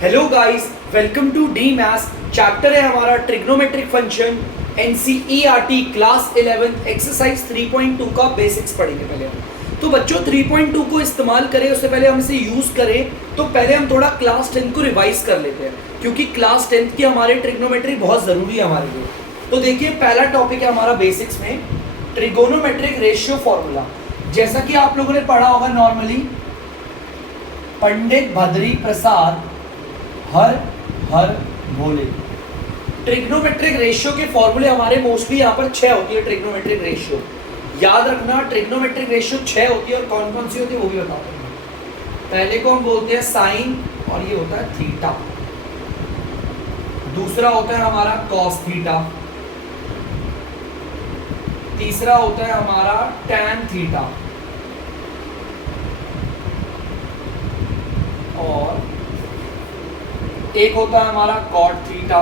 Hello guys, welcome to the maths. Chapter है हमारा trigonometric function, NCERT class 11 exercise 3.2 का basics पढ़ेंगे पहले हम। तो बच्चों 3.2 को इस्तेमाल करें उससे पहले हम इसे यूज़ करें तो पहले हम थोड़ा क्लास 10 को रिवाइज कर लेते हैं, क्योंकि क्लास 10 की हमारे ट्रिग्नोमेट्री बहुत ज़रूरी है हमारे लिए। तो देखिए, पहला टॉपिक है हमारा बेसिक्स में ट्रिगोनोमेट्रिक रेशियो फॉर्मूला। जैसा कि आप लोगों ने पढ़ा होगा नॉर्मली, पंडित भद्री प्रसाद हर हर भोले। ट्रिग्नोमेट्रिक रेशियो के फॉर्मूले हमारे मोस्टली यहाँ पर 6 होती है। ट्रिग्नोमेट्रिक रेशियो याद रखना, ट्रिग्नोमेट्रिक रेशियो 6 होती है और कौन कौन सी होती है वो भी बताता हूँ। पहले को हम बोलते हैं साइन और ये होता है थीटा। दूसरा होता है हमारा कॉस थीटा। तीसरा होता है हमारा टैन थीटा और एक होता है हमारा कॉट थीटा।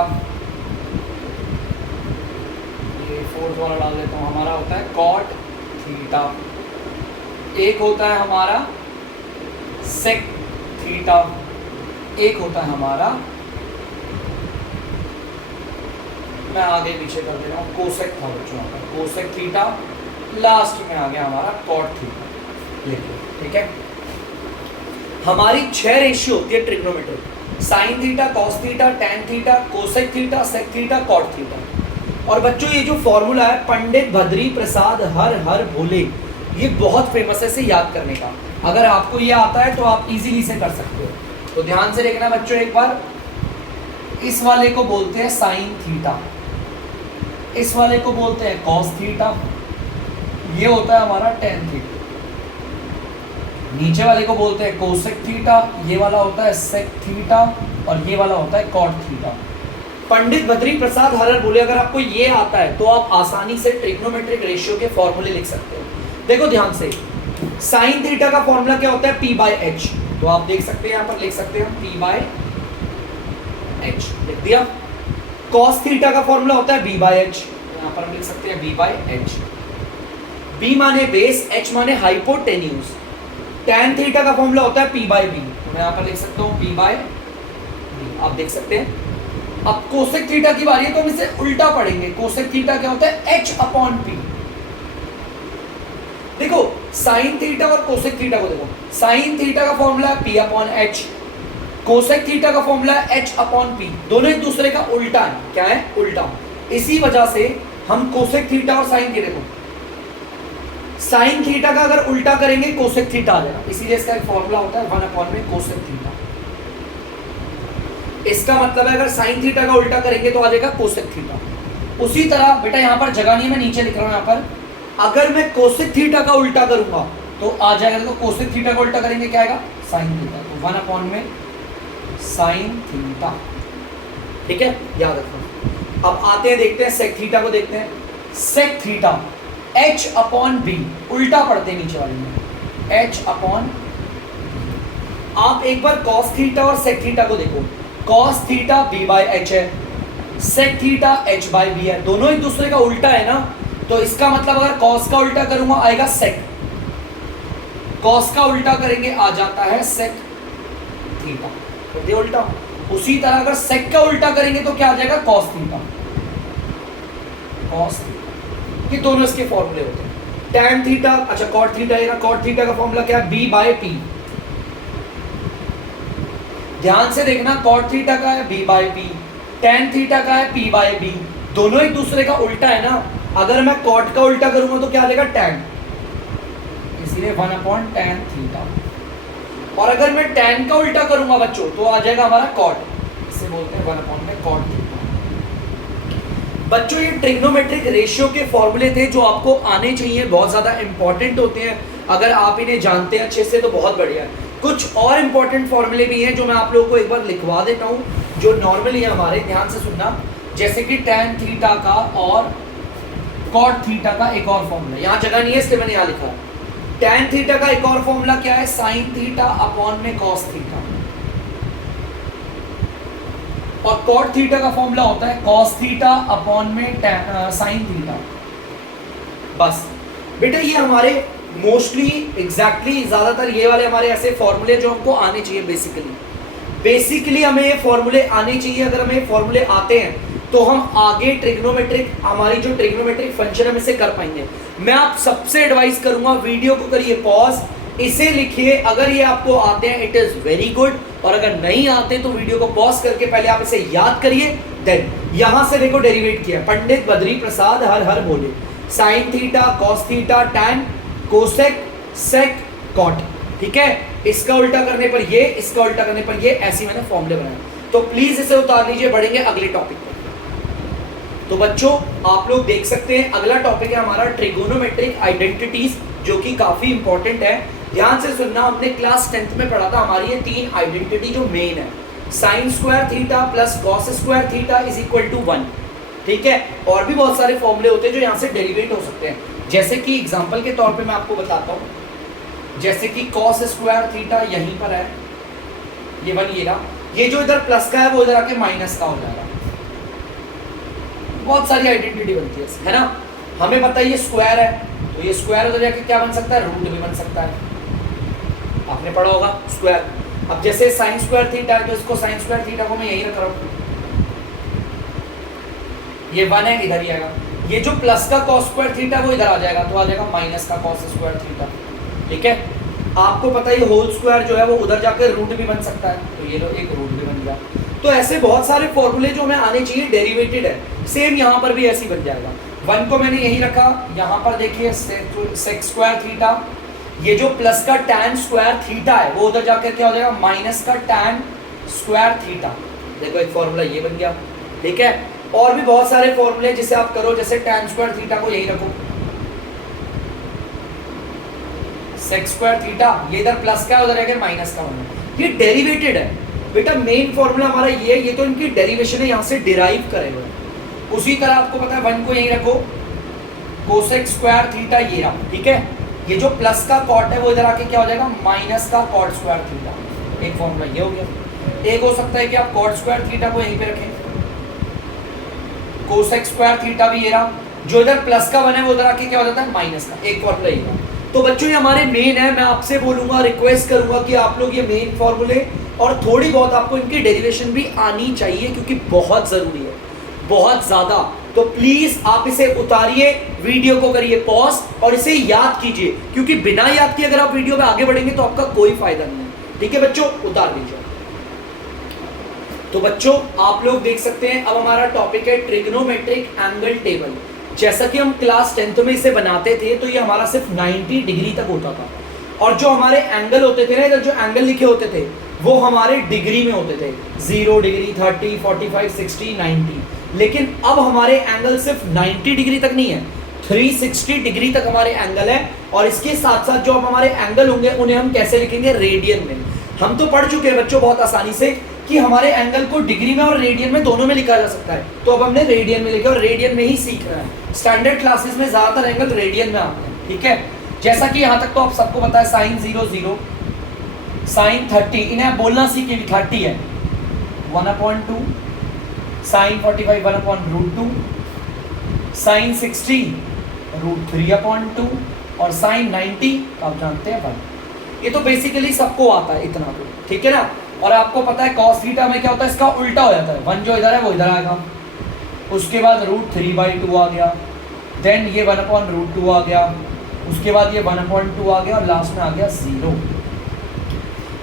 ये फोर्थ वाला डाल देता हूं, हमारा होता है कॉट थीटा। एक होता है हमारा सेक थीटा। एक होता है हमारा, मैं आगे पीछे कर दे रहा हूँ, कोसेक था बच्चों का, कोसेक थीटा। लास्ट में आ गया हमारा कॉट थीटा। लिखिए, ठीक है। हमारी 6 रेशियो होती है trigonometry, sine theta, cos theta, tan theta, cosec theta, sec theta, cot theta. और बच्चों ये जो फॉर्मूला है पंडित भद्री प्रसाद हर हर भोले, ये बहुत फेमस है इसे याद करने का। अगर आपको ये आता है तो आप इजीली से कर सकते हो। तो ध्यान से देखना बच्चों एक बार, इस वाले को बोलते हैं साइन थीटा, इस वाले को बोलते हैं कॉस थीटा, ये होता है हमारा टैन थीटा। नीचे वाले को बोलते हैं कोसेक थीटा, ये वाला होता है सेक थीटा और ये वाला होता है कॉट थीटा। पंडित भद्री प्रसाद हर हर भोले, अगर आपको ये आता है तो आप आसानी से ट्रिग्नोमेट्रिक रेशियो के फॉर्मूले लिख सकते हो। देखो ध्यान से, साइन थीटा का फॉर्मूला क्या होता है? P by H. तो आप देख सकते हैं, यहाँ पर लिख सकते हैं पी बाय एच, लिख दिया। कॉस थीटा का फॉर्मूला होता है बी बाय एच, यहाँ पर हम लिख सकते हैं बी बाय एच। बी माने बेस, एच माने हाइपोटेन्यूज। टैन थीटा का फॉर्मूला होता है पी बाय बी, तो मैं यहाँ पर लिख सकता हूँ पी बाय बी, आप देख सकते हैं। अब कोसेक थीटा की बारी है तो हम इसे उल्टा पढ़ेंगे। कोसेक थीटा क्या होता है? H upon P. देखो साइन थीटा और कोसेक थीटा को देखो, साइन थीटा का फॉर्मूला है P upon H, cosec theta का फॉर्मूला है एच अपॉन पी। दोनों एक दूसरे का उल्टा है। क्या है? उल्टा। इसी वजह से हम कोसेक थीटा और साइन थीटा को, साइन थीटा का अगर उल्टा करेंगे कोसेक थीटा आ जाएगा, इसीलिए इसका एक फॉर्मूला होता है 1 अपॉन में कोसेक थीटा। इसका मतलब है अगर साइन थीटा का उल्टा करेंगे तो आ जाएगा कोसेक थीटा। उसी तरह बेटा यहाँ पर जगह नहीं है, मैं नीचे लिख रहा हूँ यहाँ पर, अगर मैं कोसेक थीटा का उल्टा करूंगा तो आ जाएगा, देखो कोसेक थीटा का उल्टा करेंगे क्या आएगा? Sine theta. तो 1 अपॉन में साइन थीटा, ठीक है, याद रखना। अब आते हैं, देखते हैं सेक थीटा को, देखते हैं। Sec theta H upon B, उल्टा पढ़ते हैं नीचे वाले में, एच अपॉन। आप एक बार कॉस थीटा और सेक थीटा को देखो, cos theta B by H है, sec theta H by B है, दोनों एक दूसरे का उल्टा है ना। तो इसका मतलब अगर कॉस का उल्टा करूंगा आएगा सेक, कॉस का उल्टा करेंगे आ जाता है सेक थीटा, तो ये उल्टा। उसी तरह अगर सेक का उल्टा करेंगे तो क्या आ जाएगा? Cos theta, cos theta. ये दोनों इसके फॉर्मूले होते हैं। टैन थीटा, अच्छा कॉट थीटा है ना, कॉट थीटा का फॉर्मूला क्या है? B by P. ध्यान से देखना, कॉट थीटा का है B by P, tan theta का है पी बाय बी, दोनों एक दूसरे का उल्टा है ना। अगर मैं कॉट का उल्टा करूंगा तो क्या आ जाएगा? टैन, इसीलिए 1 अपॉन टैन थीटा। और अगर मैं टैन का उल्टा करूंगा बच्चों तो आ जाएगा हमारा कॉट, इसे बोलते हैं 1 अपॉन में कॉट थीटा। बच्चों ये ट्रिग्नोमेट्रिक रेशियो के फॉर्मूले थे जो आपको आने चाहिए, बहुत ज़्यादा इंपॉर्टेंट होते हैं। अगर आप इन्हें जानते हैं अच्छे से तो बहुत बढ़िया है। कुछ और इंपॉर्टेंट फॉर्मूले भी हैं जो मैं आप लोगों को एक बार लिखवा देता हूँ, जो नॉर्मली है हमारे, ध्यान से सुनना। जैसे कि टैन थीटा का और कॉट थीटा का एक और फॉर्मूला, यहाँ जगह नहीं है इसलिए मैंने यहाँ लिखा है। टैन थीटा का एक और फॉर्मूला क्या है? साइन थीटा अपॉन में कॉस थीटा। और कॉट थीटा का फॉर्मूला होता है कॉस थीटा अपॉन में साइन थीटा। बस बेटा ये हमारे मोस्टली एग्जैक्टली ज़्यादातर ये वाले हमारे ऐसे फॉर्मूले जो हमको आने चाहिए बेसिकली। बेसिकली हमें ये फॉर्मूले आने चाहिए। अगर हमें ये फॉर्मूले आते हैं तो हम आगे ट्रिग्नोमेट्रिक, हमारी जो ट्रिग्नोमेट्रिक फंक्शन हम इसे कर पाएंगे। मैं आप सबसे एडवाइस करूंगा, वीडियो को करिए पॉज, इसे लिखिए। अगर ये आपको आते हैं इट इज वेरी गुड, और अगर नहीं आते तो वीडियो को पॉज करके पहले आप इसे याद करिए। देन यहां से देखो डेरिवेट किया, पंडित बद्री प्रसाद हर हर बोले, sine theta cos theta tan cosec sec cot, ठीक है। इसका उल्टा करने पर ये, इसका उल्टा करने पर ये, ऐसी मैंने फॉर्मूले बनाए। तो प्लीज इसे उतार लीजिए, बढ़ेंगे अगले टॉपिक पर। तो बच्चों आप लोग देख सकते हैं अगला टॉपिक है हमारा ट्रिगोनोमेट्रिक आइडेंटिटीज, जो कि काफी इंपॉर्टेंट है। ध्यान से सुनना, हमने क्लास 10th में पढ़ा था हमारी ये तीन आइडेंटिटी जो मेन है, sine square theta plus cos square theta is equal to 1, ठीक है। और भी बहुत सारे फॉर्मूले होते हैं जो यहाँ से डेरिवेट हो सकते हैं, जैसे कि एग्जांपल के तौर पे मैं आपको बताता हूँ, जैसे कि कॉस स्क्वायर थीटा यहीं पर है, ये 1 ये रहा, ये जो इधर प्लस का है वो इधर आके माइनस का हो जाएगा। बहुत सारी आइडेंटिटी बनती है ना। हमें पता है ये स्क्वायर है, तो ये स्क्वायर उधर जाके क्या बन सकता है, रूट भी बन सकता है, आपने पढ़ा होगा स्क्वायर। अब जैसे साइन स्क्वायर थीटा है तो इसको साइन स्क्वायर थीटा को मैं यही रख रहा हूँ, ये 1 है इधर ही आएगा। ये जो प्लस का कॉस स्क्वायर थीटा वो इधर आ जाएगा, तो आ जाएगा माइनस का कॉस स्क्वायर थीटा, ठीक है। आपको पता है ये होल स्क्वायर जो है वो उधर जाकर रूट भी बन सकता है, तो ये लो एक रूट भी बन गया। तो ऐसे बहुत सारे फॉर्मूले जो हमें आने चाहिए डेरिवेटेड है, सेम यहाँ पर भी ऐसे ही बन जाएगा। 1 को मैंने यही रखा, यहाँ पर देखिए सेक स्क्वायर थीटा, ये जो प्लस का टैन स्क्वायर थीटा है वो उधर जाकर क्या हो जाएगा, माइनस का टैन स्क्वायर थीटा। देखो एक फॉर्मूला ये बन गया, ठीक है। और भी बहुत सारे फॉर्मूले जिसे आप करो, जैसे टैन स्क्वायर थीटा को यही रखो, सेक स्क्वायर थीटा, ये इधर प्लस का उधर है माइनस का होना, ये डेरिवेटेड है बेटा। मेन फॉर्मूला हमारा ये तो इनकी डेरिवेशन है, यहाँ से डिराइव करे हुए। उसी तरह आपको पता है 1 को यही रखो, कोसेक स्क्वायर थीटा ये रहा, ठीक है। ये जो प्लस का कॉट है वो इधर आके क्या हो जाएगा, माइनस का कॉट स्क्वायर थीटा। एक फॉर्मूला ये हो गया। एक हो सकता है कि आप कॉट स्क्वायर थीटा को यहीं पे रखें, कोसेक स्क्वायर थीटा भी ये रहा, जो इधर प्लस का 1 है वो इधर आके क्या हो जाता है, माइनस का। एक फॉर्मूला ये रहा। तो बच्चों ये हमारे मेन है। मैं आपसे बोलूंगा, रिक्वेस्ट करूंगा कि आप लोग ये मेन फॉर्मूले और थोड़ी बहुत आपको इनकी डेरिवेशन भी आनी चाहिए, क्योंकि बहुत जरूरी है, बहुत ज्यादा। तो प्लीज आप इसे उतारिए, वीडियो को करिए पॉज और इसे याद कीजिए, क्योंकि बिना याद किए अगर आप वीडियो में आगे बढ़ेंगे तो आपका कोई फायदा नहीं है, ठीक है बच्चों। उतार दीजिए। तो बच्चों आप लोग देख सकते हैं अब हमारा टॉपिक है ट्रिग्नोमेट्रिक एंगल टेबल। जैसा कि हम क्लास 10th में इसे बनाते थे तो ये हमारा सिर्फ 90 डिग्री तक होता था, और जो हमारे एंगल होते थे ना, इधर जो एंगल लिखे होते थे वो हमारे डिग्री में होते थे, 0 डिग्री, 30, 45, 60, 90। लेकिन अब हमारे एंगल सिर्फ 90 डिग्री तक नहीं है, 360 डिग्री तक हमारे एंगल है। और इसके साथ साथ जो अब हमारे एंगल होंगे उन्हें हम कैसे लिखेंगे, रेडियन में। हम तो पढ़ चुके हैं बच्चों बहुत आसानी से कि हमारे एंगल को डिग्री में और रेडियन में दोनों में लिखा जा सकता है, तो अब हमने रेडियन में लिखा और रेडियन में ही सीख रहे हैं। स्टैंडर्ड क्लासेस में ज्यादातर एंगल रेडियन में आते हैं, ठीक है। जैसा कि यहाँ तक तो आप सबको पता है, साइन 0 0, साइन 30, इन्हें आप बोलना सीखिए 30 है 1/2, साइन 45 1/√2, साइन 60 √3/2 और साइन 90 आप जानते हैं 1। ये तो बेसिकली सबको आता है इतना तो, ठीक है ना। और आपको पता है कॉस थीटा में क्या होता है, इसका उल्टा हो जाता है, 1 जो इधर है वो इधर आएगा, उसके बाद √3/2 आ गया, देन ये 1/√2 आ गया, उसके बाद ये 1/2 आ गया और लास्ट में आ गया 0।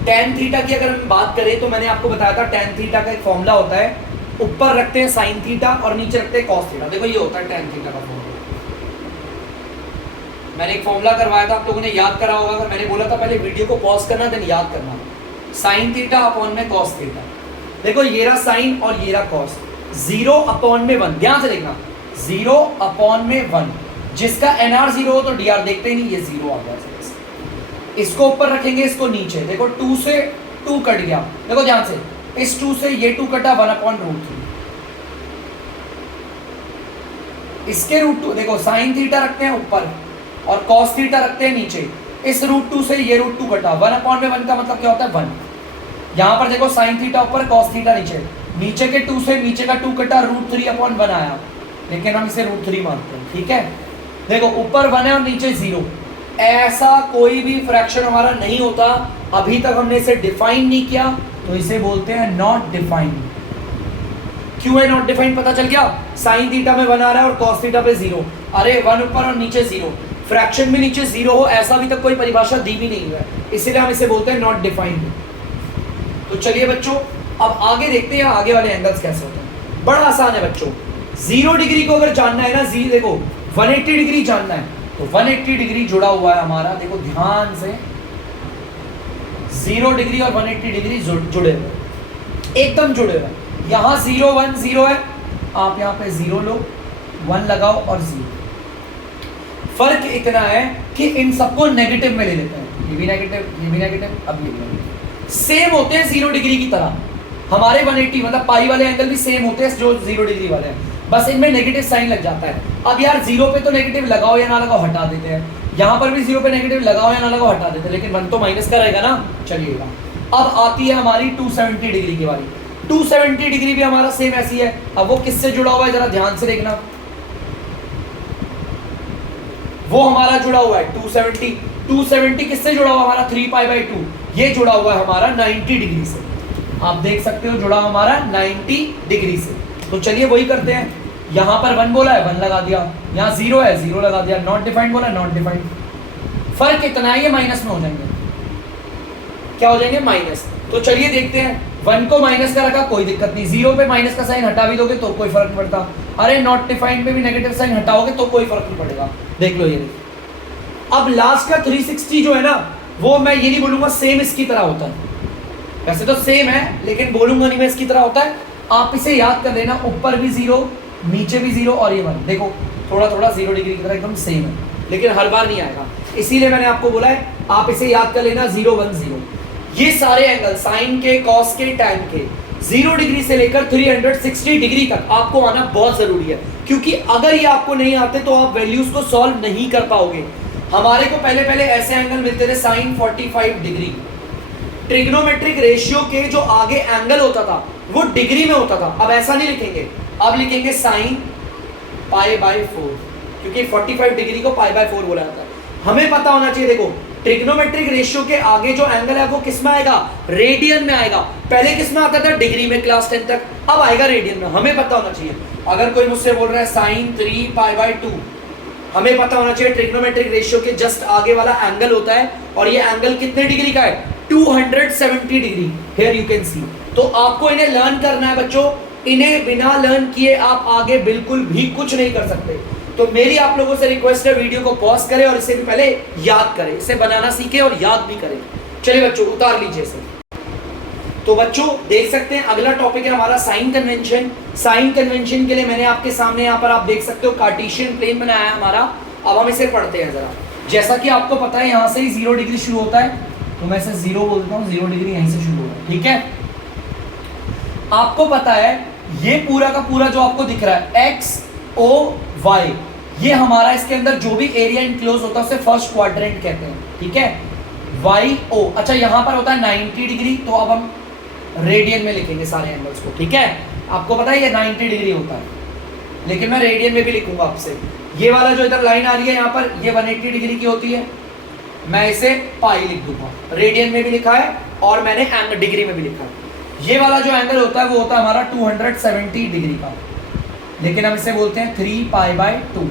tan थीटा की अगर हम बात करें तो मैंने आपको बताया था tan थीटा का एक फॉर्मूला होता है, ऊपर रखते हैं साइन थीटा और नीचे रखते हैं कॉस थीटा। देखो ये होता है tan थीटा का फॉर्मूला। मैंने एक फॉर्मूला करवाया था, आप लोगों ने याद करा होगा। अगर मैंने बोला था पहले वीडियो को पॉज करना देन याद करना, साइन थीटा अपॉन में कॉस थीटा। देखो ये रहा साइन और ये रहा कॉस, 0 अपॉन में 1, ध्यान से देखना, 0 अपॉन में 1, जिसका NR 0 हो तो DR देखते ही नहीं, ये 0 आ गया। इसको ऊपर रखेंगे, इसको नीचे, देखो 2 से 2 कट गया, देखो ध्यान से, इस 2 से ये 2 कटा, 1/√3, इसके √2, देखो साइन थीटा रखते हैं ऊपर और कॉस थीटा रखते हैं नीचे, इस √2 से ये √2 कटा, 1/1 का मतलब क्या होता है 1। यहाँ पर देखो साइन थीटा ऊपर कॉस थीटा नीचे, नीचे के 2 से नीचे का 2 कटा, √3/1 आया, लेकिन हम इसे √3 मानते हैं, ठीक है। देखो ऊपर 1 है और नीचे 0, ऐसा कोई भी फ्रैक्शन हमारा नहीं होता, अभी तक हमने इसे डिफाइन नहीं किया, तो इसे बोलते हैं नॉट डिफाइंड। क्यों है नॉट डिफाइंड पता चल गया? साइन थीटा में 1 आ रहा है और कॉस थीटा पे 0। अरे 1 ऊपर और नीचे 0, फ्रैक्शन भी नीचे 0 हो ऐसा अभी तक कोई परिभाषा दी भी नहीं है, इसीलिए हम इसे बोलते हैं नॉट डिफाइंड। तो चलिए बच्चों अब आगे देखते हैं आगे वाले एंगल्स कैसे होते हैं। बड़ा आसान है बच्चों, 0 डिग्री को अगर जानना है ना, जी देखो 180 डिग्री जानना है तो 180 डिग्री जुड़ा हुआ है हमारा, देखो ध्यान से 0 डिग्री और 180 डिग्री जुड़े हुए, एकदम जुड़े हुए। यहाँ 0 1 0 है, आप यहाँ पे 0 लो, 1 लगाओ और 0। फर्क इतना है कि इन सबको नेगेटिव में ले लेते हैं, ये भी नेगेटिव, ये भी नेगेटिव, अब ये भी नेगेटिव। सेम होते हैं 0 डिग्री की तरह, हमारे 180 मतलब पाई वाले एंगल भी सेम होते हैं जो 0 डिग्री वाले हैं, बस इनमें नेगेटिव साइन लग जाता है। अब यार 0 पे तो नेगेटिव लगाओ या ना लगाओ हटा देते हैं, यहाँ पर भी 0 पे नेगेटिव लगाओ या ना लगाओ हटा देते हैं, लेकिन 1 तो माइनस का रहेगा ना। चलिएगा अब आती है हमारी 270 डिग्री की बारी। 270 डिग्री भी हमारा सेम ऐसी है। अब वो किससे जुड़ा हुआ है जरा ध्यान से देखना, वो हमारा जुड़ा हुआ है 270 किससे जुड़ा हुआ हमारा 3π/2, ये जुड़ा हुआ है हमारा 90 डिग्री से। आप देख सकते हो जुड़ा हमारा 90 डिग्री से। तो चलिए वही करते हैं, यहाँ पर 1 बोला है 1 लगा दिया, यहाँ 0 है 0 लगा दिया, नॉट डिफाइंड बोला नॉट डिफाइंड। फर्क इतना है ये माइनस में हो जाएंगे, क्या हो जाएंगे माइनस। तो चलिए देखते हैं, 1 को माइनस का रखा कोई दिक्कत नहीं, 0 पे माइनस का साइन हटा भी दोगे तो कोई फर्क नहीं पड़ता, अरे नॉट डिफाइंड में भी नेगेटिव साइन हटाओगे तो कोई फर्क नहीं पड़ेगा। देख लो ये। अब लास्ट का 360 जो है ना, वो मैं ये नहीं बोलूंगा सेम इसकी तरह होता है, वैसे तो सेम है लेकिन बोलूंगा नहीं मैं इसकी तरह होता है। आप इसे याद कर लेना, ऊपर भी 0 नीचे भी 0 और ये 1, देखो थोड़ा थोड़ा 0 डिग्री की तरह एकदम सेम है, लेकिन हर बार नहीं आएगा, इसीलिए मैंने आपको बोला है आप इसे याद कर लेना 0 1 0। ये सारे एंगल साइन के, कॉस के, टैन के 0 डिग्री से लेकर 360 डिग्री तक आपको आना बहुत जरूरी है, क्योंकि अगर ये आपको नहीं आते तो आप वैल्यूज को सॉल्व नहीं कर पाओगे। हमारे को पहले पहले ऐसे एंगल मिलते थे साइन 45 डिग्री, ट्रिग्नोमेट्रिक रेशियो के जो आगे एंगल होता था वो डिग्री में होता था। अब ऐसा नहीं लिखेंगे, अब लिखेंगे साइन π/4, क्योंकि 45 डिग्री को π/4 बोला जाता है। हमें पता होना चाहिए, देखो ट्रिग्नोमेट्रिक रेशियो के आगे जो एंगल है वो किस में आएगा, रेडियन में आएगा। पहले किस में आता था, डिग्री में क्लास 10 तक, अब आएगा रेडियन में। हमें पता होना चाहिए, अगर कोई मुझसे बोल रहा है साइन 3π/2, हमें पता होना चाहिए ट्रिग्नोमेट्रिक रेशियो के जस्ट आगे वाला एंगल होता है, और ये एंगल कितने डिग्री का है, 270 degree. Here you can see. तो आपको इन्हें लर्न करना है बच्चों, इन्हें बिना लर्न किए आप आगे बिल्कुल भी कुछ नहीं कर सकते। तो मेरी आप लोगों से रिक्वेस्ट है, वीडियो को पॉज करें और इसे भी पहले याद करें, इसे बनाना सीखें और याद भी करें। चलिए बच्चों उतार लीजिए इसे। तो बच्चों देख सकते हैं अगला टॉपिक है हमारा साइन कन्वेंशन। साइन कन्वेंशन के लिए मैंने आपके सामने यहाँ पर आप देख सकते हो कार्टेशियन प्लेन बनाया है हमारा। अब हम इसे पढ़ते हैं जरा। जैसा कि आपको पता है यहाँ से ही 0 डिग्री शुरू होता है, तो मैं इसे 0 बोलता हूँ, 0 डिग्री यहीं से शुरू होता है, ठीक है। आपको पता है ये पूरा का पूरा जो आपको दिख रहा है XOY, ये हमारा इसके अंदर जो भी एरिया इनक्लोज होता है उसे फर्स्ट क्वाड्रेंट कहते हैं, ठीक है। YO, अच्छा यहाँ पर होता है 90 डिग्री, तो अब हम रेडियन में लिखेंगे सारे एंगल्स को, ठीक है। आपको पता है ये 90 डिग्री होता है, लेकिन मैं रेडियन में भी लिखूंगा आपसे। ये वाला जो इधर लाइन आ रही है यहाँ पर, ये 180 डिग्री की होती है, मैं इसे पाई लिख दूंगा। रेडियन में भी लिखा है और मैंने एंगल डिग्री में भी लिखा है। ये वाला जो एंगल होता है वो होता है हमारा 270 डिग्री का, लेकिन हम इसे बोलते हैं 3π/2।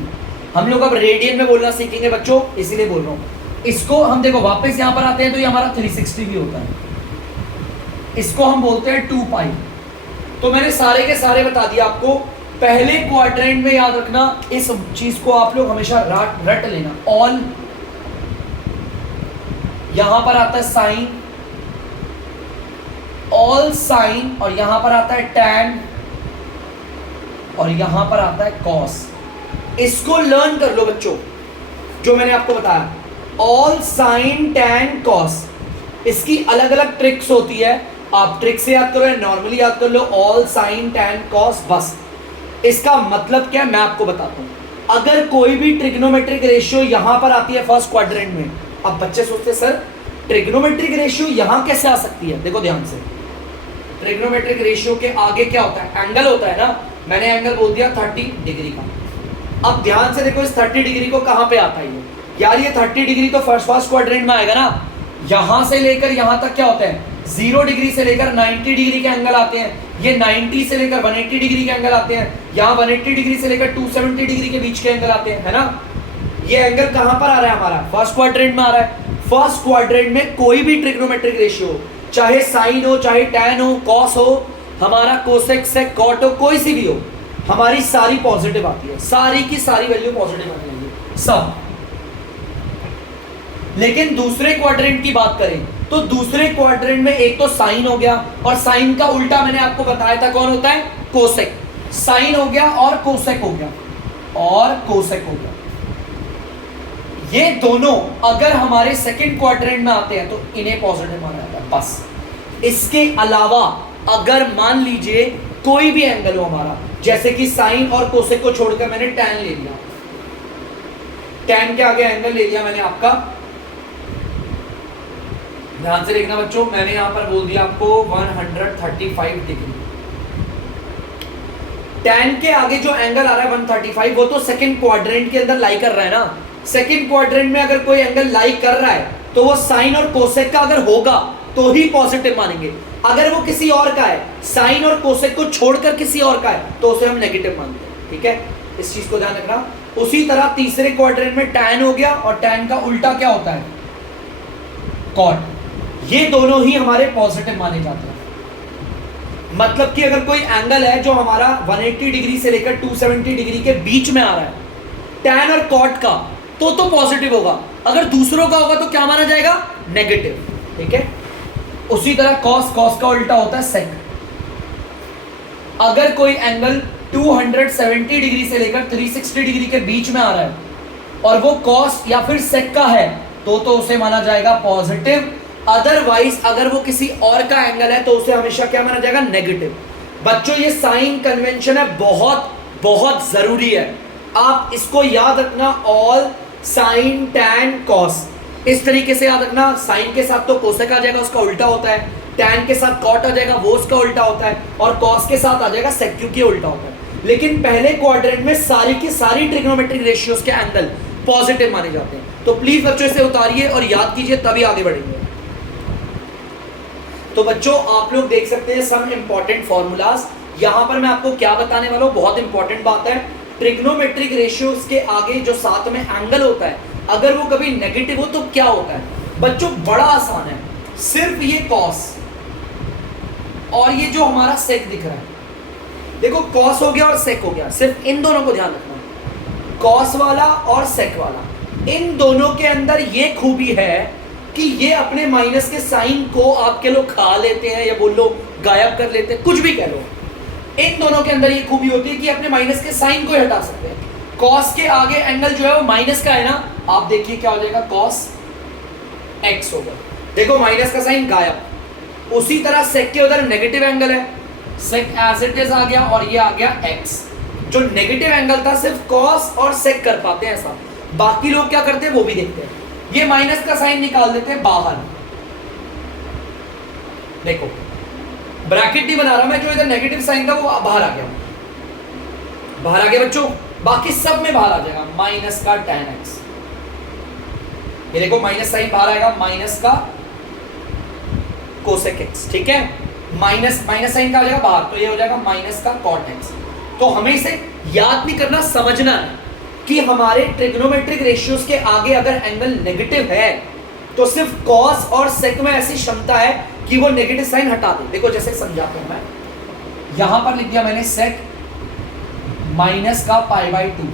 हम लोग अब रेडियन में बोलना सीखेंगे बच्चों, इसीलिए बोल रहा हूँ। इसको हम देखो वापस यहाँ पर आते हैं तो ये हमारा 360 भी होता है, इसको हम बोलते हैं 2π। तो मैंने सारे के सारे बता दिया आपको। पहले क्वाड्रेंट में याद रखना, इस चीज को आप लोग हमेशा रट लेना, ऑल। यहां पर आता है साइन, ऑल साइन, और यहां पर आता है टैन, और यहां पर आता है कॉस। इसको लर्न कर लो बच्चों, जो मैंने आपको बताया, ऑल साइन टैन कॉस। इसकी अलग अलग ट्रिक्स होती है, आप ट्रिक से याद करो या नॉर्मली याद कर लो, ऑल साइन टैन कॉस बस। इसका मतलब क्या है मैं आपको बताता हूं। अगर कोई भी ट्रिग्नोमेट्रिक रेशियो यहां पर आती है फर्स्ट क्वाड्रेंट में, अब बच्चे सोचते हैं सर ट्रिग्नोमेट्रिक रेशियो यहां कैसे आ सकती है। देखो ध्यान से, ट्रिग्नोमेट्रिक रेशियो के आगे क्या होता है, एंगल होता है ना। मैंने एंगल बोल दिया 30 डिग्री का। अब ध्यान से देखो इस 30 डिग्री को कहां पे आता है यार, ये 30 डिग्री तो फर्स्ट क्वाड्रेंट में आएगा ना। यहां से लेकर यहां तक क्या होता है 0 डिग्री से लेकर 90 डिग्री के एंगल आते हैं, ये 90 से लेकर 180 डिग्री के एंगल आते हैं, यहाँ 180 डिग्री से लेकर 270 डिग्री के बीच के एंगल आते हैं, है ना। ये एंगल कहां पर आ रहा है हमारा, फर्स्ट क्वाड्रेंट में आ रहा है। फर्स्ट क्वाड्रेंट में कोई भी ट्रिग्नोमेट्रिक रेशियो हो, चाहे साइन हो, चाहे टैन हो, कॉस हो, हमारा कोसेक सेक कॉट हो, कोई सी भी हो, हमारी सारी पॉजिटिव आती है, सारी की सारी वैल्यू पॉजिटिव आने लगी सब। लेकिन दूसरे क्वाड्रेंट की बात करें तो दूसरे क्वाड्रेंट में एक तो साइन हो गया, और साइन का उल्टा मैंने आपको बताया था कौन होता है, कोसेक। साइन हो गया और कोसेक हो गया, और कोसेक हो गया। ये दोनों अगर हमारे सेकंड क्वाड्रेंट में आते हैं तो इन्हें पॉजिटिव माना जाता है बस। इसके अलावा अगर मान लीजिए कोई भी एंगल हो हमारा, जैसे कि साइन और कोसेक को छोड़कर मैंने टैन ले लिया, टैन के आगे एंगल ले लिया मैंने आपका, ध्यान से देखना बच्चों, मैंने यहां पर बोल दिया आपको 135 डिग्री। टैन के आगे जो एंगल आ रहा है 135, वो तो सेकंड क्वाड्रेंट के अंदर लाई कर रहा है ना। सेकंड क्वाड्रेंट में अगर कोई एंगल लाई कर रहा है तो वो साइन और कोसेक का अगर होगा तो ही पॉजिटिव मानेंगे। अगर वो किसी और का है, साइन और कोसेक को छोड़कर किसी और का है, तो उसे हम नेगेटिव मानते हैं। ठीक है, इस चीज को ध्यान रखना। उसी तरह तीसरे क्वाड्रेंट में टैन हो गया, और टैन का उल्टा क्या होता है, कॉट। ये दोनों ही हमारे पॉजिटिव माने जाते हैं। मतलब कि अगर कोई एंगल है जो हमारा 180 डिग्री से लेकर 270 डिग्री के बीच में आ रहा है, टैन और कॉट का, तो पॉजिटिव होगा। अगर दूसरों का होगा तो क्या माना जाएगा, नेगेटिव। ठीक है, उसी तरह कॉस, कॉस का उल्टा होता है सेक। अगर कोई एंगल 270 डिग्री से लेकर 360 डिग्री के बीच में आ रहा है और वो कॉस या फिर सेक का है, तो उसे माना जाएगा पॉजिटिव। अदरवाइज अगर वो किसी और का एंगल है तो उसे हमेशा क्या माना जाएगा, नेगेटिव। बच्चों ये साइन कन्वेंशन है, बहुत बहुत जरूरी है, आप इसको याद रखना। ऑल साइन टैन कॉस, इस तरीके से याद रखना। साइन के साथ तो कोसेक आ जाएगा, उसका उल्टा होता है। टैन के साथ कॉट आ जाएगा, वो उसका उल्टा होता है। और कॉस के साथ आ जाएगा सेक, क्योंकि उल्टा होता है। लेकिन पहले क्वाड्रेंट में सारी की सारी ट्रिग्नोमेट्रिक रेशियोज के एंगल पॉजिटिव माने जाते हैं। तो प्लीज बच्चों इसे उतारिए और याद कीजिए, तभी आगे बढ़ेंगे। तो बच्चों आप लोग देख सकते हैं सम इंपॉर्टेंट फॉर्मूलाज। यहां पर मैं आपको क्या बताने वाला हूं, बहुत इंपॉर्टेंट बात है। ट्रिग्नोमेट्रिक रेशियोज के आगे जो साथ में एंगल होता है, अगर वो कभी नेगेटिव हो तो क्या होता है। बच्चों बड़ा आसान है, सिर्फ ये कॉस और ये जो हमारा सेक दिख रहा है, देखो कॉस हो गया और सेक हो गया, सिर्फ इन दोनों को ध्यान रखना, कॉस वाला और सेक वाला। इन दोनों के अंदर ये खूबी है कि ये अपने माइनस के साइन को आपके लोग खा लेते हैं, या बोल लो गायब कर लेते हैं, कुछ भी कह लो। इन दोनों के अंदर ये खूबी होती है कि अपने माइनस के साइन को हटा सकते हैं। कॉस के आगे एंगल जो है वो माइनस का है ना, आप देखिए क्या हो जाएगा, कॉस एक्स होगा। देखो माइनस का साइन गायब। उसी तरह सेक के उधर नेगेटिव एंगल है, सेक एज इट इज आ गया, और ये आ गया एक्स। जो नेगेटिव एंगल था सिर्फ कॉस और सेक कर पाते हैं ऐसा, बाकी लोग क्या करते हैं वो भी देखते हैं। ये माइनस का साइन निकाल देते हैं बाहर, देखो ब्रैकेट नहीं बना रहा मैं, जो इधर नेगेटिव साइन था वो बाहर आ गया, बाहर आ गया बच्चों। बाकी सब में बाहर आ जाएगा माइनस का tan x। ये देखो माइनस साइन बाहर आएगा, माइनस का कोसेक x। ठीक है, माइनस माइनस साइन का आ जाएगा बाहर, तो ये हो जाएगा माइनस का cot x। तो हमें इसे याद नहीं करना, समझना है कि हमारे ट्रिग्नोमेट्रिक रेशियोज के आगे अगर एंगल नेगेटिव है तो सिर्फ कॉस और सेक में ऐसी क्षमता है कि वो नेगेटिव साइन हटा दे। देखो जैसे समझाता हूं मैं, यहां पर लिख दिया मैंने सेक माइनस का π/2।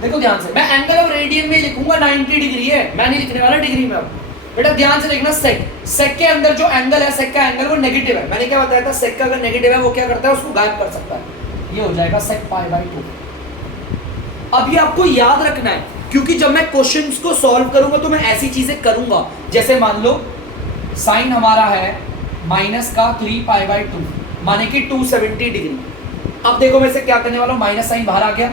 देखो ध्यान से, मैं एंगल ऑफ रेडियन में लिखूंगा 90 डिग्री है, मैं नहीं लिखने वाला डिग्री में। अब बेटा ध्यान से देखना, सेक, सेक के अंदर जो एंगल है, सेक का एंगल वो नेगेटिव है। मैंने क्या बताया था, सेक का अगर नेगेटिव है वो क्या करता है, उसको गायब कर सकता है। ये हो जाएगा सेक π/2। अब ये आपको याद रखना है, क्योंकि जब मैं क्वेश्चंस को सॉल्व करूंगा तो मैं ऐसी चीजें करूंगा, जैसे मान लो साइन हमारा है माइनस का 3π/2 माने कि 270 डिग्री। अब देखो मैं इसे क्या करने वाला हूं, माइनस साइन बाहर आ गया,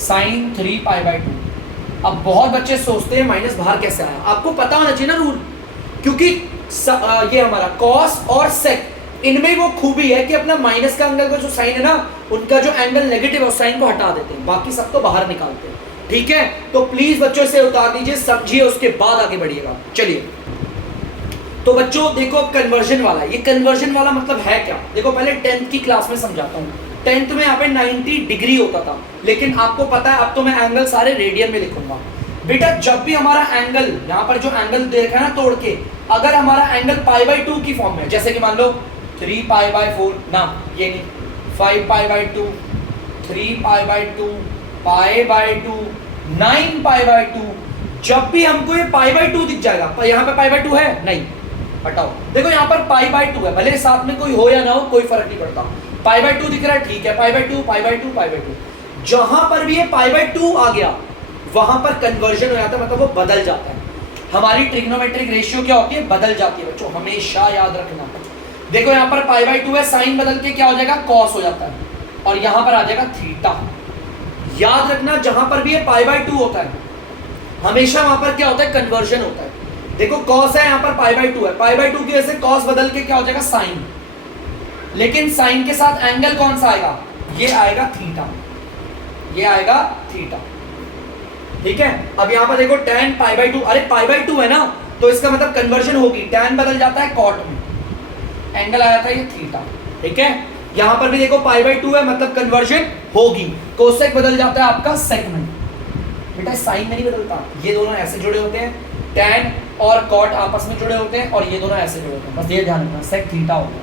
साइन 3π/2। अब बहुत बच्चे सोचते हैं माइनस बाहर कैसे आया, आपको पता होना चाहिए ना रूल, क्योंकि ये हमारा कॉस और सेक, इनमें वो खूबी है कि अपना माइनस का एंगल का जो साइन है ना, उनका जो एंगल नेगेटिव है उस साइन को हटा देते हैं, बाकी सब तो बाहर निकालते हैं। ठीक है, तो प्लीज बच्चों से उतार दीजिए, समझिए, उसके बाद आगे बढ़िएगा। चलिए तो बच्चों देखो अब कन्वर्जन वाला, ये कन्वर्जन वाला मतलब है क्या, देखो पहले 10th की क्लास में समझाता हूँ। 10th में यहाँ पे 90 डिग्री होता था, लेकिन आपको पता है अब तो मैं एंगल सारे रेडियन में लिखूंगा। बेटा जब भी हमारा एंगल, यहाँ पर जो एंगल देखा है ना तोड़ के, अगर हमारा एंगल π/2 की फॉर्म में, जैसे कि मान लो 3π/4 ना, ये नहीं, 5π/2, 3π/2, π/2, 9π/2, जब भी हमको ये π/2 दिख जाएगा, पर यहाँ पे π/2 है नहीं, हटाओ, देखो यहाँ पर π/2 है, भले साथ में कोई हो या ना हो कोई फर्क नहीं पड़ता, π/2 दिख रहा है ठीक है, π/2 π/2 π/2, जहां पर भी ये π/2 आ गया वहां पर कन्वर्जन हो जाता है, मतलब वो बदल जाता है। हमारी ट्रिग्नोमेट्रिक रेशियो क्या होती है, बदल जाती है बच्चों, हमेशा याद रखना। देखो यहाँ पर π/2 है, साइन बदल के क्या हो जाएगा, कॉस हो जाता है, और यहाँ पर आ जाएगा थीटा। याद रखना जहां पर भी ये π/2 होता है हमेशा वहां पर क्या होता है, कन्वर्जन होता है। देखो कॉस है, यहाँ पर π/2 है, π/2 की वजह से कॉस बदल के क्या हो जाएगा, साइन, लेकिन साइन के साथ एंगल कौन सा आएगा, ये आएगा थीटा, ये आएगा थीटा, ठीक है। अब यहाँ पर देखो tan π/2, अरे π/2 है ना, तो इसका मतलब कन्वर्जन होगी, tan बदल जाता है कॉट में, एंगल आया था ये थीटा, ठीक है। यहाँ पर भी देखो π/2 है, मतलब कन्वर्जन होगी, कोसेक बदल जाता है आपका सेक में, बेटा साइन में नहीं बदलता, ये दोनों ऐसे जुड़े होते हैं, tan और कॉट आपस में जुड़े होते हैं, और ये दोनों ऐसे जुड़े होते हैं, बस ये ध्यान रखना, सेक थीटा होगा।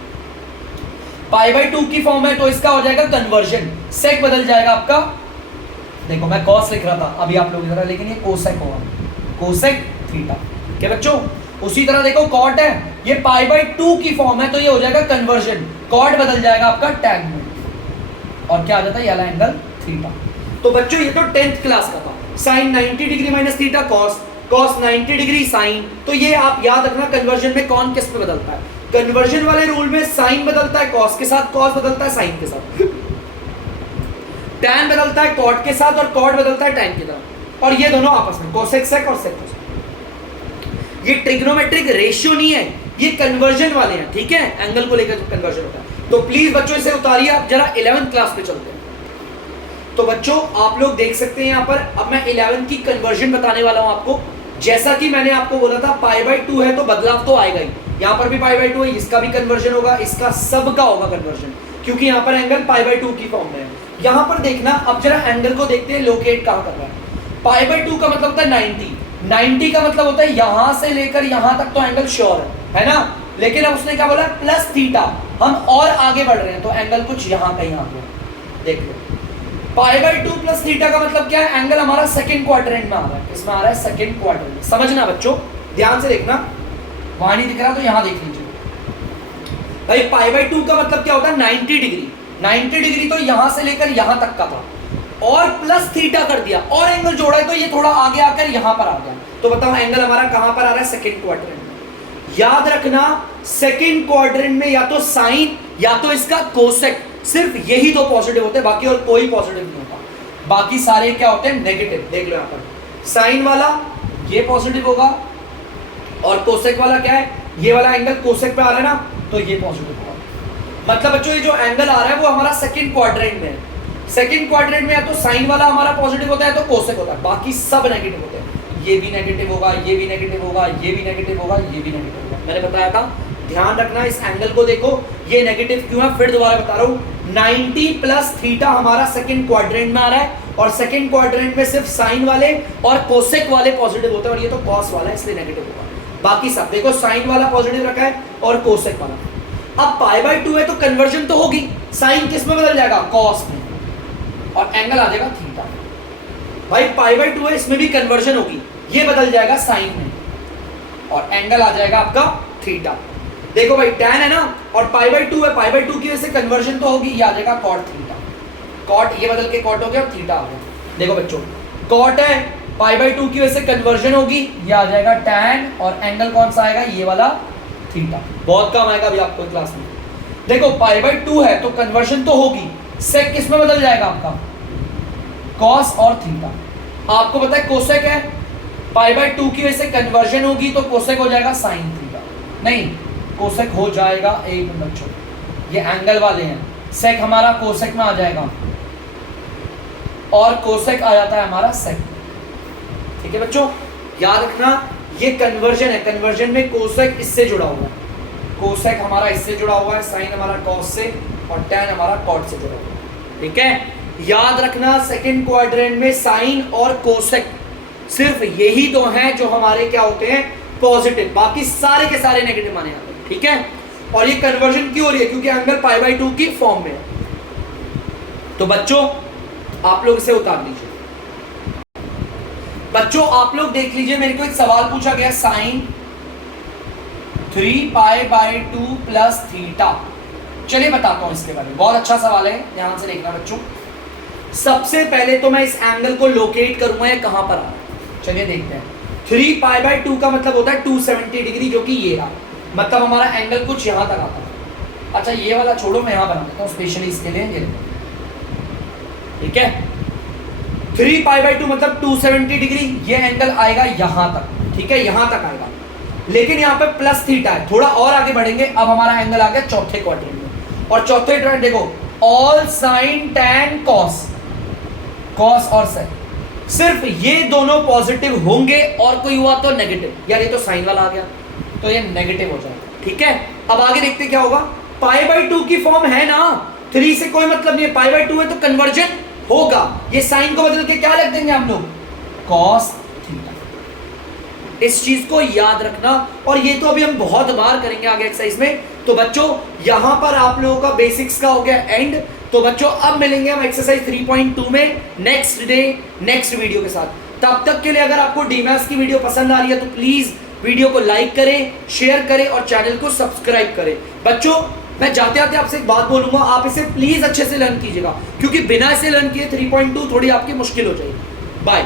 π/2 की फॉर्म है तो इसका हो जाएगा कन्वर्जन, सेक बदल जाएगा आपका, देखो मैं कॉस लिख रहा था अभी आप लोग इधर, लेकिन ये कोसेक होगा, कोसेक थीटा, क्या बच्चों। उसी तरह देखो कॉट है, ये π/2 की फॉर्म है तो ये हो जाएगा कन्वर्जन, कॉट बदल जाएगा आपका टैन में, और क्या आ जाता है, ये वाला एंगल थीटा। तो बच्चों ये तो 10th क्लास का था, sine 90 degree minus theta cos, cos 90 degree sine, तो ये आप याद रखना कन्वर्जन में कौन किस पे बदलता है। कन्वर्जन वाले रूल में साइन बदलता है कॉस के साथ, कॉस बदलता है साइन के साथ, टैन बदलता है कॉट के साथ, और कॉट बदलता है टैन के साथ, और ये दोनों आपस में कोसेक सेक और सेक कोसेक। ये ट्रिग्नोमेट्रिक रेशियो नहीं है, ये कन्वर्जन वाले हैं, ठीक है, एंगल को लेकर कन्वर्जन होता है। तो प्लीज बच्चों इसे उतारिए, आप जरा 11th क्लास पे चलते हैं। तो बच्चों आप लोग देख सकते हैं यहाँ पर, अब मैं 11th की कन्वर्जन बताने वाला हूँ आपको। जैसा कि मैंने आपको बोला था π/2 है तो बदलाव तो आएगा ही, यहाँ पर भी π/2 है, इसका भी कन्वर्जन होगा, इसका सबका होगा कन्वर्जन, क्योंकि यहाँ पर एंगल π/2 की फॉर्म में है। यहाँ पर देखना, अब जरा एंगल को देखते हैं लोकेट कहाँ कर रहा है। π/2 का मतलब होता है 90, 90 का मतलब होता है यहाँ से लेकर यहाँ तक तो एंगल श्योर है ना, लेकिन अब उसने क्या बोला, प्लस थीटा, हम और आगे बढ़ रहे हैं तो एंगल कुछ यहाँ कहीं आ गया, देख लो। π/2 प्लस थीटा का मतलब क्या है, एंगल हमारा सेकंड क्वाड्रेंट में आ रहा है, इसमें आ रहा है सेकंड क्वाड्रेंट में, समझना बच्चों, ध्यान से देखना, वहां नहीं दिख रहा तो यहाँ देख लीजिए भाई। π/2 का मतलब क्या होता है, 90 डिग्री, 90 डिग्री तो यहाँ से लेकर यहाँ तक का था, और प्लस थीटा कर दिया और एंगल जोड़ा है तो ये थोड़ा आगे आकर यहाँ पर आ गया, तो बताओ एंगल हमारा कहाँ पर आ रहा है, सेकंड क्वाड्रेंट में। याद रखना सेकंड क्वाड्रेंट में या तो साइन या तो इसका कोसेक, सिर्फ यही दो पॉजिटिव होते हैं, बाकी और कोई पॉजिटिव नहीं होता, बाकी सारे क्या होते हैं, नेगेटिव। देख लो यहाँ पर साइन वाला ये पॉजिटिव होगा, और कोसेक वाला क्या है, ये वाला एंगल कोसेक पे आ रहा है ना, तो ये पॉजिटिव होगा। मतलब बच्चों ये जो एंगल आ रहा है वो हमारा सेकंड क्वाड्रेंट में है, सेकंड क्वाड्रेंट में या तो साइन वाला हमारा पॉजिटिव होता है तो कोसेक होता है, बाकी सब नेगेटिव होते हैं। ये भी नेगेटिव होगा, ये भी नेगेटिव होगा, ये भी नेगेटिव होगा, ये भी नेगेटिव होगा, मैंने बताया था। ध्यान रखना, इस एंगल को देखो, ये नेगेटिव क्यों है, फिर दोबारा बता रहा हूँ, 90 प्लस थीटा हमारा सेकंड क्वाड्रेंट में आ रहा है, और सेकंड क्वाड्रेंट में सिर्फ साइन वाले और कोसेक वाले पॉजिटिव होते हैं, और ये तो कॉस वाला है इसलिए नेगेटिव होगा, बाकी सब देखो साइन वाला पॉजिटिव रखा है और कोसेक वाला। अब π/2 है तो कन्वर्जन तो होगी, साइन किस में बदल जाएगा, कॉस में, और एंगल आ जाएगा थीटा। भाई π/2 है, इसमें भी कन्वर्जन होगी, ये बदल जाएगा साइन में, और एंगल आ जाएगा आपका थीटा। देखो भाई tan है ना, और π/2 है, π/2 की वजह से कन्वर्जन तो होगी, ये आ जाएगा कॉट थीटा, कॉट ये बदल के कॉट हो गया और थीटा आ गया। देखो बच्चों कॉट है, π/2 की वजह से कन्वर्जन होगी, ये आ जाएगा tan, और एंगल कौन सा आएगा, ये वाला थीटा, बहुत कम आएगा अभी आपको क्लास में। देखो π/2 है तो कन्वर्जन तो होगी, सेक किस में बदल जाएगा आपका, कॉस और थीटा। आपको पता है कोसेक है, π/2 की वजह से कन्वर्जन होगी तो कोसेक हो जाएगा साइन थीटा, नहीं कोसेक हो जाएगा, एक मिनट बच्चों, ये एंगल वाले हैं, सेक हमारा कोसेक में आ जाएगा, और कोसेक आ जाता है हमारा सेक, ठीक है बच्चों, याद रखना ये कन्वर्जन है, कन्वर्जन में कोसेक इससे जुड़ा हुआ है, कोसेक हमारा इससे जुड़ा हुआ है, साइन हमारा कॉस से और टैन हमारा कॉट से जुड़ा हुआ है। ठीक है, याद रखना सेकंड क्वाड्रेंट में साइन और कोसेक सिर्फ यही दो हैं जो हमारे क्या होते हैं पॉजिटिव, बाकी सारे के सारे नेगेटिव माने जाते हैं। ठीक है, और ये कन्वर्जन क्यों हो रही है, क्योंकि एंगल π/2 की फॉर्म में है। तो बच्चों आप लोग इसे उतार दीजिए। बच्चों आप लोग देख लीजिए, मेरे को एक सवाल पूछा गया साइन 3π/2 प्लस थीटा। चलिए बताता हूं इसके बारे में, बहुत अच्छा सवाल है, ध्यान से देखना बच्चों। सबसे पहले तो मैं इस एंगल को लोकेट करूंगा ये कहां पर आ रहा है, चलिए देखते हैं। 3π/2 का मतलब होता है 270 डिग्री, जो कि ये रहा, मतलब हमारा एंगल कुछ यहां तक आता है। अच्छा ये वाला छोड़ो, मैं यहां बना देता हूं स्पेशली इसके लिए, ये ठीक है। 3π/2 मतलब 270 डिग्री, ये एंगल आएगा यहां तक, ठीक है, यहां तक आएगा। लेकिन यहाँ पे प्लस थीटा है, थोड़ा और आगे बढ़ेंगे, अब हमारा एंगल आ गया चौथे क्वाड्रेंट में, और चौथे क्वाड्रेंट देखो all sign tan cos, cos और साइन, सिर्फ ये दोनों पॉजिटिव होंगे और कोई हुआ तो नेगेटिव। यार ये तो साइन वाला आ गया तो ये नेगेटिव हो जाएगा। ठीक है, अब आगे देखते क्या होगा। π/2 की फॉर्म है ना, 3 से कोई मतलब नहीं है, π/2 है तो कन्वर्जन होगा, ये साइन को बदल के क्या लिख देंगे हम लोग कॉस थीटा। इस चीज को याद रखना, और ये तो अभी हम बहुत बार करेंगे आगे एक्सरसाइज में। तो बच्चों यहां पर आप लोगों का बेसिक्स का हो गया एंड। तो बच्चों अब मिलेंगे हम एक्सरसाइज 3.2 में नेक्स्ट डे नेक्स्ट वीडियो के साथ। तब तक के लिए अगर आपको डीमैथ्स की वीडियो पसंद आ रही है तो प्लीज वीडियो को लाइक करें, शेयर करें और चैनल को सब्सक्राइब करें। बच्चों मैं जाते आते आपसे एक बात बोलूंगा, आप इसे प्लीज अच्छे से लर्न कीजिएगा, क्योंकि बिना इसे लर्न किए 3.2 थोड़ी आपकी मुश्किल हो जाएगी। बाय।